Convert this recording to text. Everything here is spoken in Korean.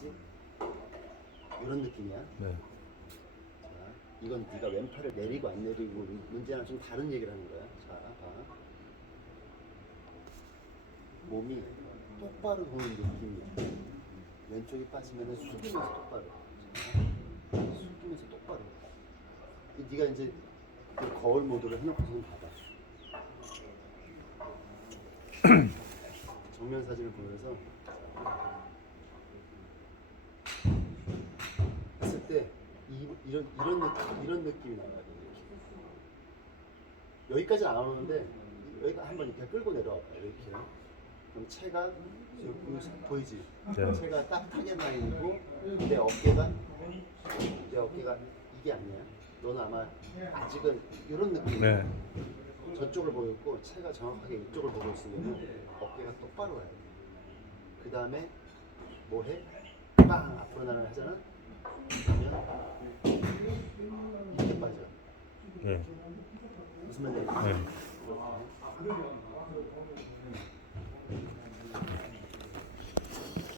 알지? 이런 느낌이야. 네. 자, 이건 네가 왼팔을 내리고 안 내리고 문제랑 좀 다른 얘기를 하는 거야. 자, 봐. 몸이 똑바로 도는 느낌이야. 왼쪽이 빠지면 숙이면서 똑바로. 자, 숙이면서 똑바로. 이- 네가 이제 그 거울 모드를 해놓고선 봐봐. 정면 사진을 보면서 이, 이런 이런 느낌 이런 느낌이 나와요. 이렇게. 여기까지 안 오는데 여기가 한번 이렇게 끌고 내려와 봐요. 이렇게. 그럼 체가 보이지? 네. 체가 딱 타겟 라인이고 내 어깨가 내 어깨가 이게 아니야. 넌 아마 아직은 이런 느낌. 네. 저쪽을 보고 있고 체가 정확하게 이쪽을 보고 있으면 어깨가 똑바로 돼. 그 다음에 뭐 해? 빵 앞으로 나를 하잖아. 네. 말인지 네.